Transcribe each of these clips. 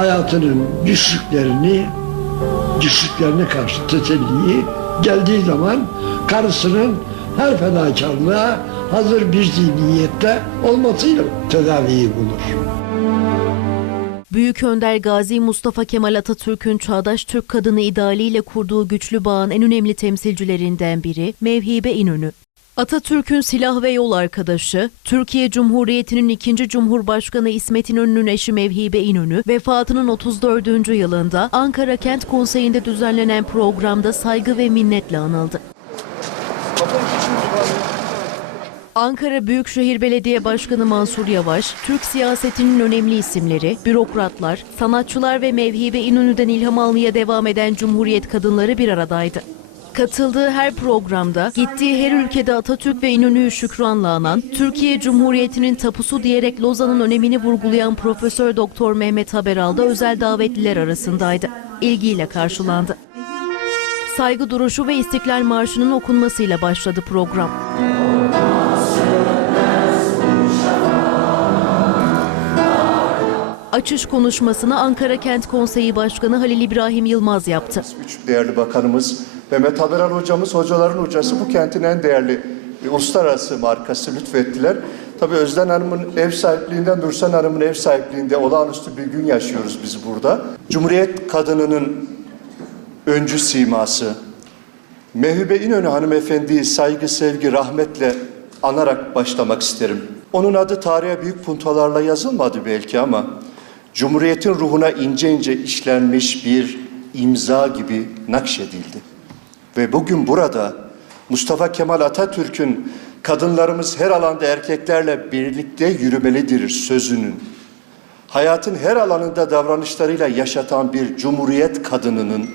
hayatının düşüşlerini düşüşlerine karşı teselliyi geldiği zaman karısının her fedakarlığa hazır bir zihniyette olmasıyla tedaviyi bulur. Büyük Önder Gazi Mustafa Kemal Atatürk'ün çağdaş Türk kadını idealiyle kurduğu güçlü bağın en önemli temsilcilerinden biri Mevhibe İnönü. Atatürk'ün silah ve yol arkadaşı, Türkiye Cumhuriyeti'nin ikinci Cumhurbaşkanı İsmet İnönü'nün eşi Mevhibe İnönü, vefatının 34. yılında Ankara Kent Konseyi'nde düzenlenen programda saygı ve minnetle anıldı. Ankara Büyükşehir Belediye Başkanı Mansur Yavaş, Türk siyasetinin önemli isimleri, bürokratlar, sanatçılar ve Mevhibe İnönü'den ilham almaya devam eden Cumhuriyet kadınları bir aradaydı. Katıldığı her programda, gittiği her ülkede Atatürk ve İnönü'yü şükranla anan, Türkiye Cumhuriyeti'nin tapusu diyerek Lozan'ın önemini vurgulayan Profesör Doktor Mehmet Haberal da özel davetliler arasındaydı. İlgiyle karşılandı. Saygı duruşu ve İstiklal Marşı'nın okunmasıyla başladı program. Açış konuşmasını Ankara Kent Konseyi Başkanı Halil İbrahim Yılmaz yaptı. Üç değerli bakanımız, Mehmet Haberal hocamız, hocaların hocası bu kentin en değerli e, uluslararası markası lütfettiler. Tabii Özden Hanım'ın ev sahipliğinden Dursan Hanım'ın ev sahipliğinde olağanüstü bir gün yaşıyoruz biz burada. Cumhuriyet kadınının öncü siması, Mehübe İnönü hanımefendiyi saygı, sevgi, rahmetle anarak başlamak isterim. Onun adı tarihe büyük puntolarla yazılmadı belki ama Cumhuriyetin ruhuna ince ince işlenmiş bir imza gibi nakşedildi. Ve bugün burada Mustafa Kemal Atatürk'ün kadınlarımız her alanda erkeklerle birlikte yürümelidir sözünün hayatın her alanında davranışlarıyla yaşatan bir cumhuriyet kadınının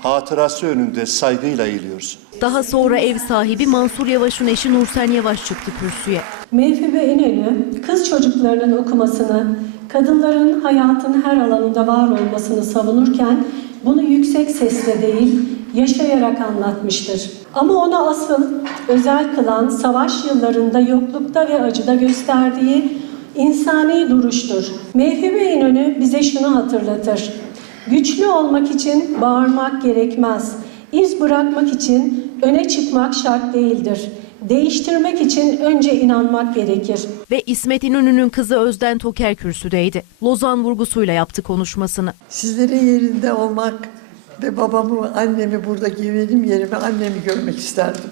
hatırası önünde saygıyla eğiliyoruz. Daha sonra ev sahibi Mansur Yavaş'ın eşi Nursen Yavaş çıktı kürsüye. Mevhibe İnönü, kız çocuklarının okumasını, kadınların hayatın her alanında var olmasını savunurken bunu yüksek sesle değil, yaşayarak anlatmıştır. Ama onu asıl özel kılan savaş yıllarında yoklukta ve acıda gösterdiği insani duruştur. Mevhibe İnönü bize şunu hatırlatır. Güçlü olmak için bağırmak gerekmez. İz bırakmak için öne çıkmak şart değildir. Değiştirmek için önce inanmak gerekir. Ve İsmet İnönü'nün kızı Özden Toker kürsüdeydi. Lozan vurgusuyla yaptı konuşmasını. Sizlerin yerinde olmak ve babamı, annemi buradaki benim yerime annemi görmek isterdim.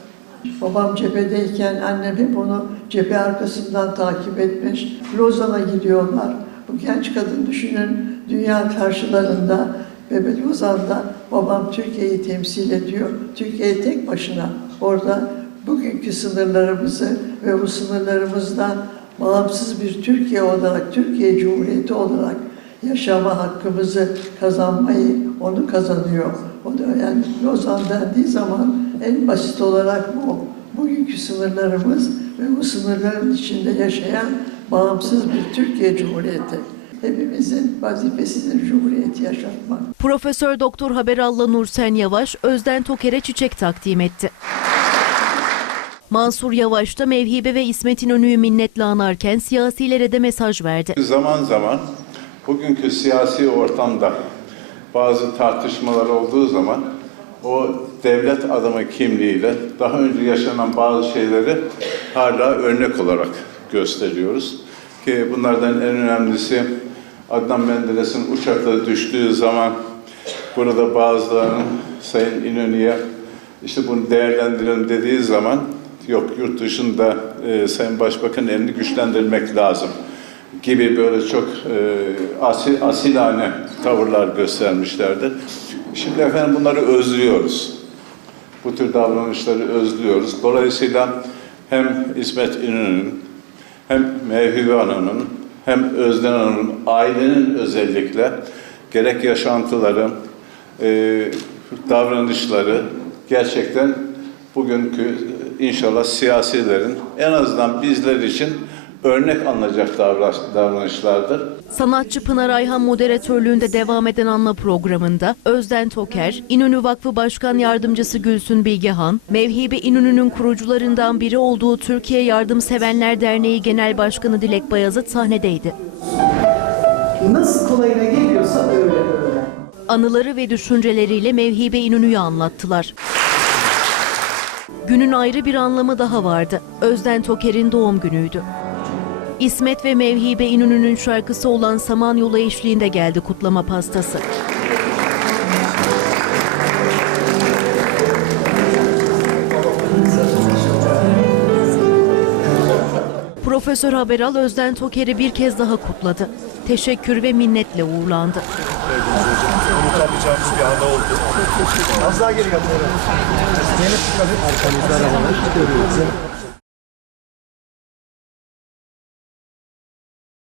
Babam cephedeyken annemi bunu cephe arkasından takip etmiş. Lozan'a gidiyorlar. Bu genç kadın düşünün dünya karşılarında ve Lozan'da babam Türkiye'yi temsil ediyor. Türkiye tek başına orada bugünkü sınırlarımızı ve bu sınırlarımızdan bağımsız bir Türkiye olarak, Türkiye Cumhuriyeti olarak yaşama hakkımızı kazanmayı onu kazanıyor. O da yani Lozan dendiği zaman en basit olarak bu. Bugünkü sınırlarımız ve bu sınırların içinde yaşayan bağımsız bir Türkiye Cumhuriyeti. Hepimizin vazifesidir Cumhuriyeti yaşatmak. Profesör Doktor Haberallah Nursen Yavaş Özden Toker'e çiçek takdim etti. Mansur Yavaş da Mevhibe ve İsmet İnönü'yü minnetle anarken siyasilere de mesaj verdi. Zaman zaman bugünkü siyasi ortamda bazı tartışmalar olduğu zaman o devlet adamı kimliğiyle daha önce yaşanan bazı şeyleri hala örnek olarak gösteriyoruz. Ki bunlardan en önemlisi Adnan Menderes'in uçakta düştüğü zaman burada bazılarının Sayın İnönü'ye işte bunu değerlendirelim dediği zaman yok yurt dışında e, Sayın Başbakan'ın elini güçlendirmek lazım gibi böyle çok e, asil, asilane tavırlar göstermişlerdir. Şimdi efendim bunları özlüyoruz. Bu tür davranışları özlüyoruz. Dolayısıyla hem İsmet İnönü'nün hem Mevhibe Hanım'ın hem Özden Hanım'ın ailenin özellikle gerek yaşantıları, e, davranışları gerçekten bugünkü inşallah siyasilerin en azından bizler için örnek alınacak davran- davranışlardır. Sanatçı Pınar Ayhan moderatörlüğünde devam eden anma programında Özden Toker, İnönü Vakfı Başkan Yardımcısı Gülsün Bilgehan, Mevhibe İnönü'nün kurucularından biri olduğu Türkiye Yardımsevenler Derneği Genel Başkanı Dilek Bayazıt sahnedeydi. Nasıl kolayına geliyorsa öyle öyle. Anıları ve düşünceleriyle Mevhibe İnönü'yü anlattılar. Günün ayrı bir anlamı daha vardı. Özden Toker'in doğum günüydü. İsmet ve Mevhibe İnönü'nün şarkısı olan Samanyolu eşliğinde geldi kutlama pastası. Profesör Haberal Özden Toker'i bir kez daha kutladı. Teşekkür ve minnetle uğurlandı. unutamayacağımız bir ana oldu. Az daha geri gel. Zeynep dikkat et. Arkamızda.